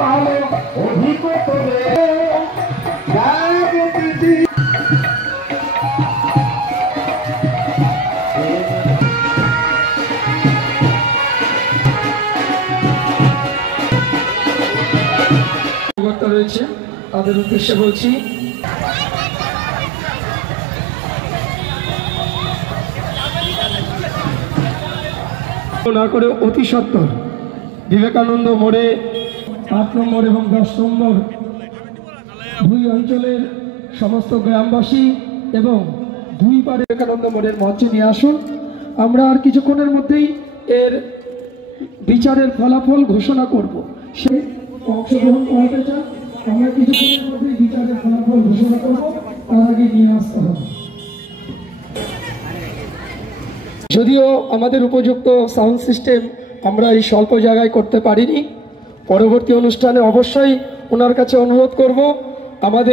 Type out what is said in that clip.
ভালো অভিজ্ঞতা রয়েছে তাদের উদ্দেশ্যে বলছি না করে অতি সত্বর বিবেকানন্দ মোড়ে 8 নম্বর এবং 10 নম্বর দুই অঞ্চলের সমস্ত গ্রামবাসী এবং দুই পারে বিবেকানন্দ মোড়ের মঞ্চে নিয়ে আসুন। আমরা আর কিছুক্ষণের মধ্যেই এর বিচারের ফলাফল ঘোষণা করব। সে অংশগ্রহণ করাতে চান, আমরা কিছুক্ষণের মধ্যেই বিচারের ফলাফল ঘোষণা করব, তার আগে নিয়ে আসতে হবে। যদিও আমাদের উপযুক্ত সাউন্ড সিস্টেম আমরা এই স্বল্প জায়গায় করতে পারিনি, পরবর্তী অনুষ্ঠানে অবশ্যই ওনার কাছে অনুরোধ করব আমাদের